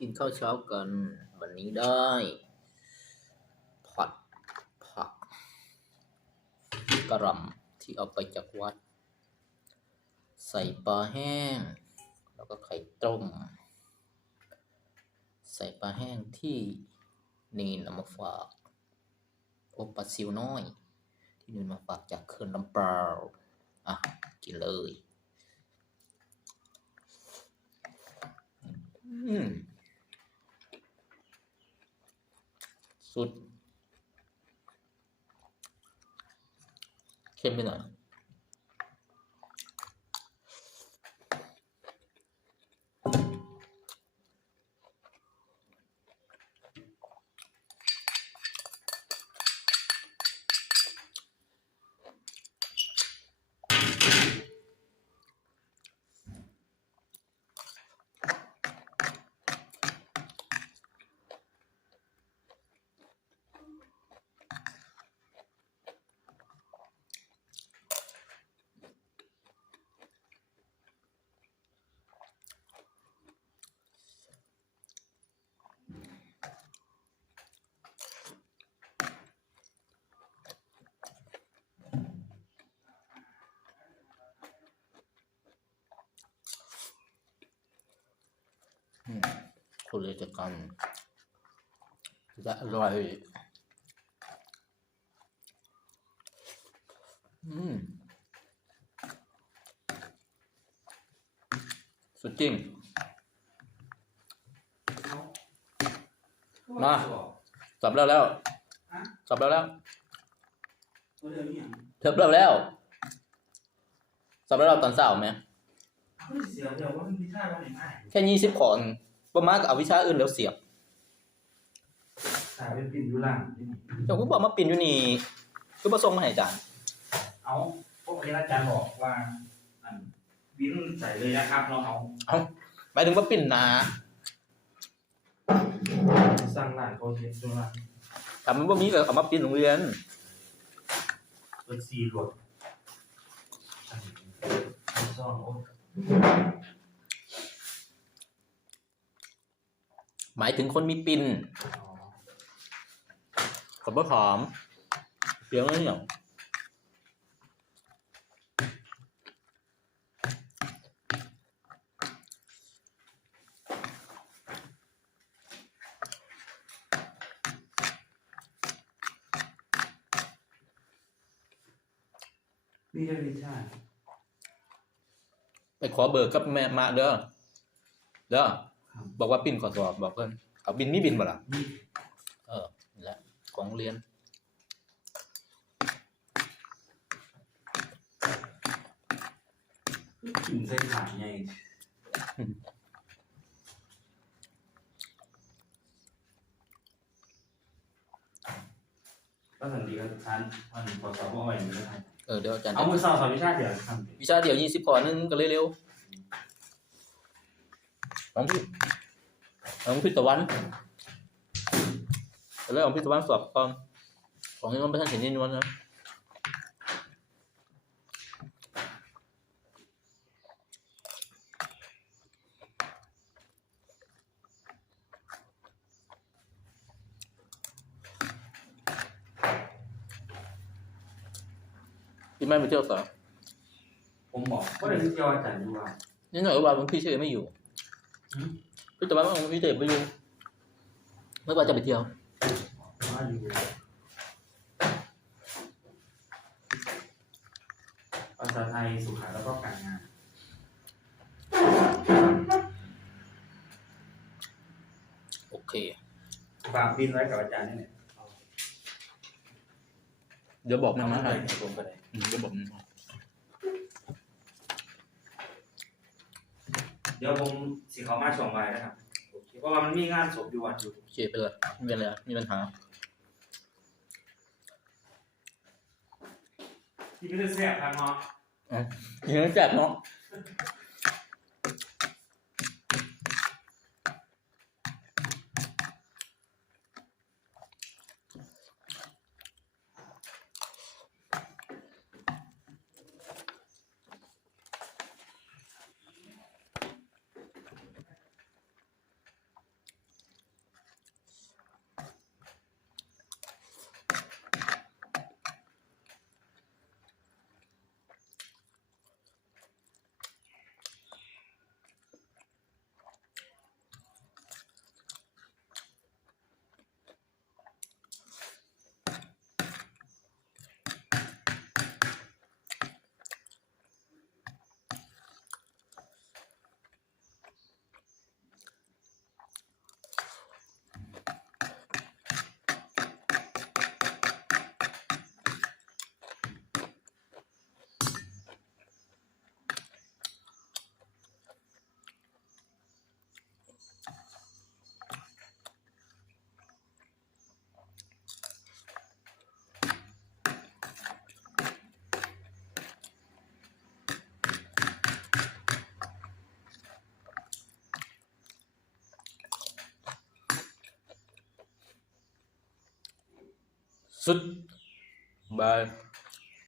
กินข้าวเช้ากันวันนี้ได้ผัดผักกระหล่ำที่เอาไปจากวัด ใส่ปลาแห้ง แล้วก็ไข่ต้ม ใส่ปลาแห้งที่นีนเอามาฝากโอปลาซิวน้อย ที่นีนมาฝากจากเขื่อนลำเปล่าอะ กินเลย อืม สุด เข้มไปหน่อย อืม คนเลยจะกันจะอร่อย อืม สุดจริง มาสับแล้วแล้วสับแล้วแล้วเขาเรียกเนี่ยเทิบแล้วแล้วสับแล้วเราตอนเช้าไหมเฮ้ยเสียเดี๋ยวว่ามันมีท่าว่าง่ายแค่ยี่สิบขอน ประมาณก็เอาวิชาอื่นแล้วเสียบถ่ายเป็นปิ่นอยู่ล่างนี่เจ้าก็บอกมาปิ่นอยู่นี่คือประสงค์มาให้อาจารย์เอาพวกนี้อาจารย์บอกว่าอันวินใส่เลยนะครับเราเอาหมายถึงว่าปิ่นหนาสร้างร้านเขาเห็นด้วยว่าแต่มันว่ามีก็เอามาปิ่นโรงเรียนเป็นซีรวดซ่องโอ้ หมายถึงคนมีปิ่นขอบพระถามเสียงอะไรเนี่ยนี่เรียกวิชาไปขอเบอร์กับแม่มาเด้อเด้อครั บบอกว่าปิ่นขอสอบบอกเพื่อนเอาบินมีบินบ่ล่ะนี่เออนี่แหละของโรงเรียนปิ่นใส่ขาไงก็สันดีครับท่านอันขอสอบว่าอะไรอยู่นะครับเออเดี๋ยวอาจารย์เอาจะมือสอบสอบวิชาเดียวทำวิชาเดียวยี่สิบขอนึงก็เร็วๆน้องพี่ น้องพี่ตะวันแล้วของพี่ตะวันสอบก่อนของนี้มันไม่ทันเห็นยี่นวลนะพี่แม่ไปเที่ยวต่อผมบอกว่าเดี๋ยวที่เที่ยวอาจารย์ดูว่านี่หน่อยว่าหลวงพี่เชยไม่อยู่หืม พี่แต่ว่าหลวงพี่เชยไม่อยู่ไม่ว่าจะไปเที่ยวว่าอยู่ภาษาไทยสุขาแล้วก็การงานโอเคฝากบินไว้กับอาจารย์นี่เนี่ยเดี๋ยวบอกแม่มาอะให้ไรผมก็ได้อืมเดี๋ยวบอกแม่มา เดี๋ยวผมสิเขามาชมไว้นะครับโอเคเพราะว่ามันมีงานศพอยู่วัดอยู่โอเคไปเลยไม่เป็นไรมีปัญหา ที่ไม่ได้แซ่บทางเนาะอย่างนั้นแจกเนาะ สุดบาย